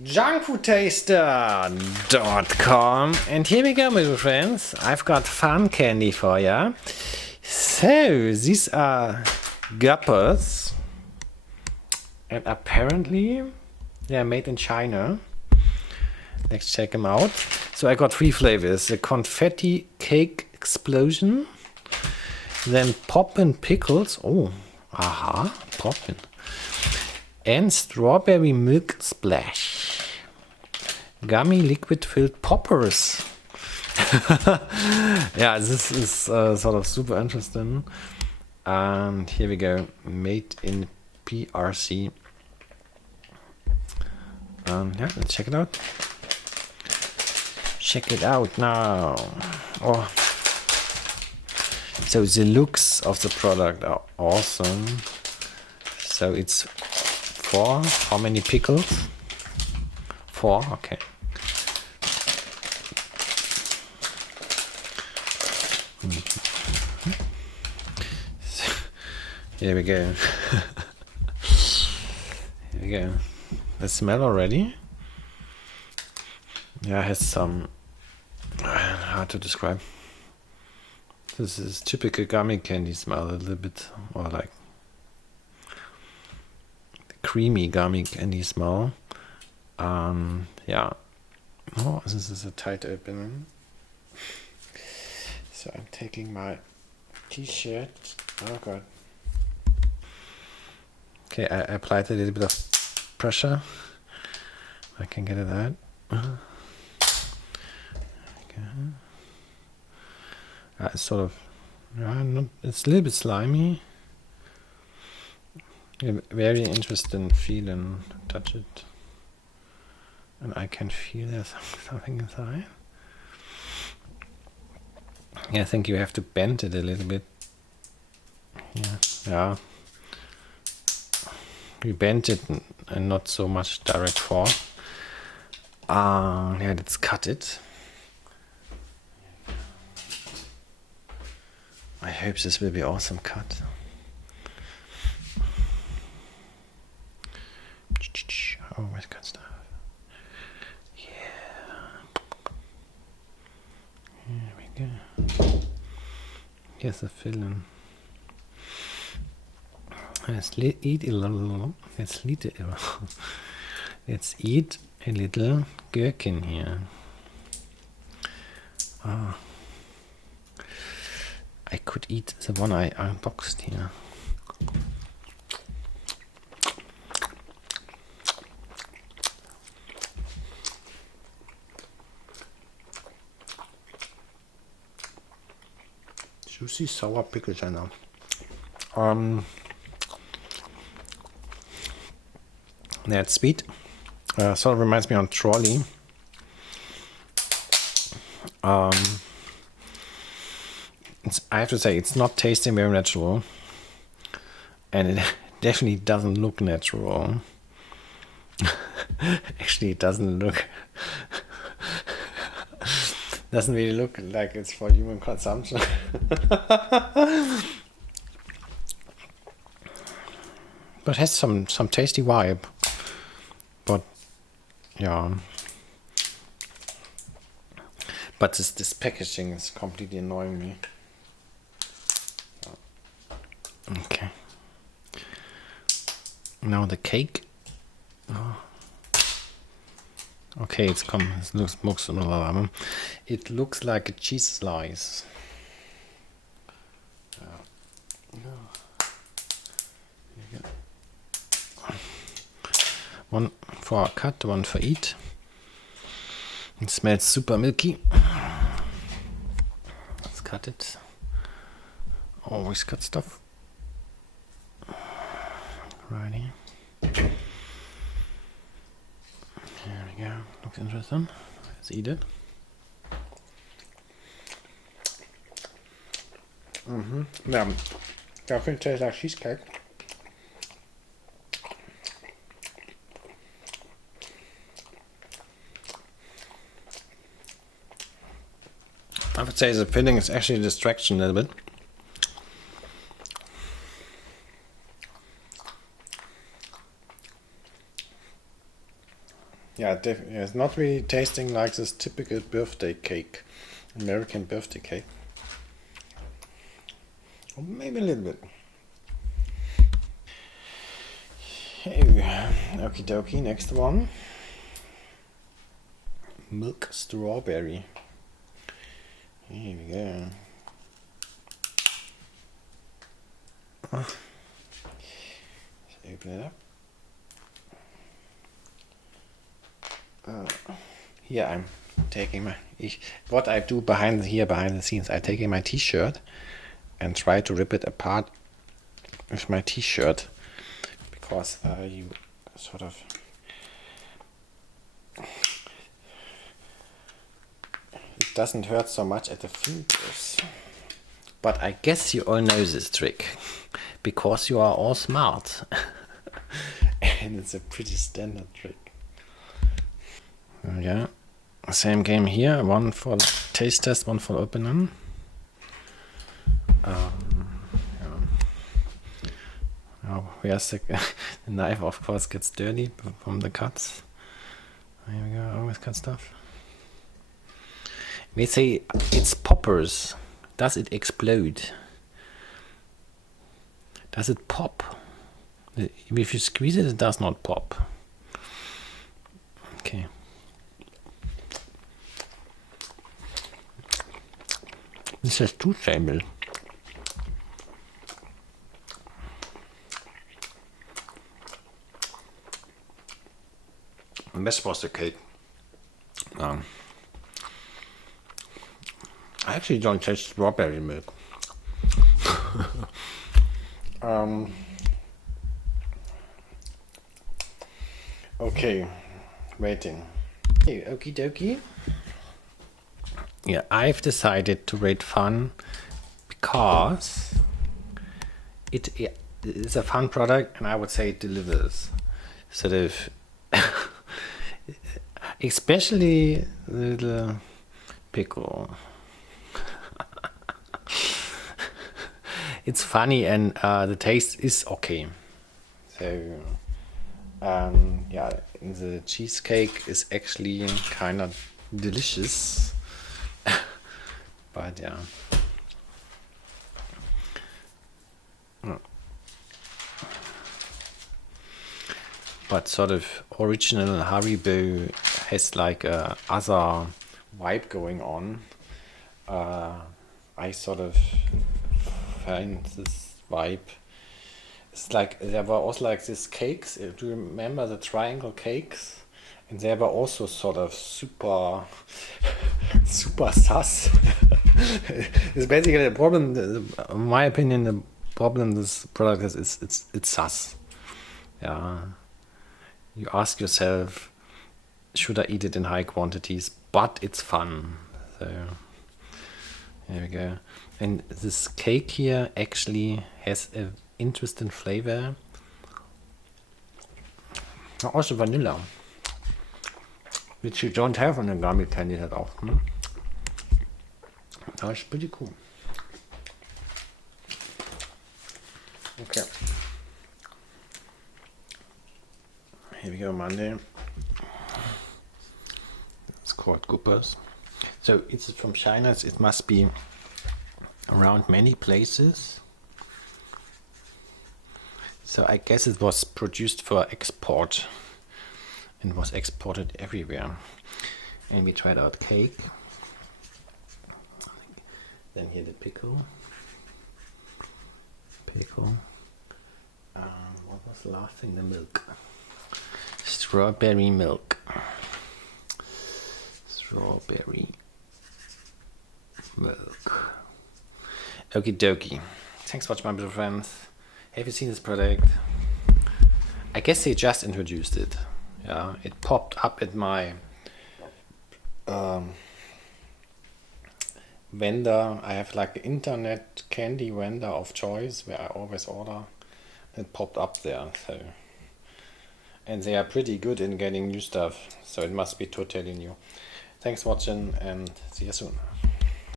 junkfoodtaster.com, and here we go, my little friends. I've got fun candy for ya. So these are Gupperz, and apparently they're made in China. Let's check them out. So I got 3 flavors: the confetti cake explosion, then Poppin Pickeles. Oh, aha, Poppin. And strawberry milk splash. Gummy liquid filled poppers. Yeah, this is sort of super interesting. And here we go. Made in PRC. Yeah, let's check it out. Check it out now. Oh. So the looks of the product are awesome. So it's 4. How many pickles? 4, okay. Here we go. Here we go. The smell already. Yeah, it has some hard to describe. This is typical gummy candy smell, a little bit, or like creamy gummy candy smell. Yeah. Oh, this is a tight opening. So I'm taking my t-shirt. Oh god. Okay, I applied a little bit of pressure. I can get it out. Okay. It's sort of, it's a little bit slimy. Very interesting feel and touch it. And I can feel there's something inside. Yeah, I think you have to bend it a little bit. Yeah. We bend it and not so much direct fall. Yeah, let's cut it. I hope this will be awesome cut. Oh, where's good stuff? Yeah. Here we go. Here's the filling. Let's eat a little. Let's eat a little gherkin here. I could eat the one I unboxed here. Juicy sour pickles, I know. That's sweet. Sort of reminds me on Trolley. I have to say, it's not tasting very natural, and it definitely doesn't look natural. Actually, it doesn't look. Doesn't really look like it's for human consumption. But has some tasty vibe. But yeah. But this packaging is completely annoying me. Okay. Now the cake. Oh. Okay, it looks like a cheese slice. One for a cut, one for eat. It smells super milky. Let's cut it. Always cut stuff. Righty. There we go. Looks interesting. Let's eat it. Yeah, definitely tastes like cheesecake. I would say the filling is actually a distraction a little bit. Yeah, it's not really tasting like this typical birthday cake, American birthday cake. Or maybe a little bit. Okie dokie, next one. Milk strawberry. Here we go. Let's open it up. Here I'm taking my... what I do behind the scenes, I'm taking my t-shirt and try to rip it apart with my t-shirt. Because you sort of... it doesn't hurt so much at the fingers. But I guess you all know this trick. Because you are all smart. And it's a pretty standard trick. Yeah, same game here. One for taste test, one for opening. Yeah. Oh, where's the knife? Of course, gets dirty from the cuts. Here we go. Always cut stuff. We say it's poppers. Does it explode? Does it pop? If you squeeze it, it does not pop. Okay. This has two chambers. And this was the cake. I actually don't taste strawberry milk. Okay, waiting. Okay, okie dokie. Yeah, I've decided to rate fun because it is a fun product, and I would say it delivers. Sort of, especially the little pickle. It's funny, and the taste is okay. So, yeah, the cheesecake is actually kind of delicious. But yeah. But sort of original Haribo has like a other vibe going on. I sort of find this vibe. It's like there were also like these cakes. Do you remember the triangle cakes? And they were also sort of super sus. It's basically the problem. In my opinion, the problem this product is it's sus. Yeah. You ask yourself, should I eat it in high quantities? But it's fun. So there we go. And this cake here actually has an interesting flavor. Also vanilla, which you don't have on the gummy candy that often. That's pretty cool. Okay. Here we go, Monday. It's called Goopers. So it's from China. It must be around many places. So I guess it was produced for export and was exported everywhere. And we tried out cake. Then here the pickle. What was the last thing? The milk. Strawberry milk. Strawberry milk. Okie dokie. Thanks for watching, my little friends. Have you seen this product? I guess they just introduced it. Yeah, it popped up at my vendor. I have like an internet candy vendor of choice where I always order. It popped up there. So, and they are pretty good in getting new stuff. So it must be totally new. Thanks for watching and see you soon.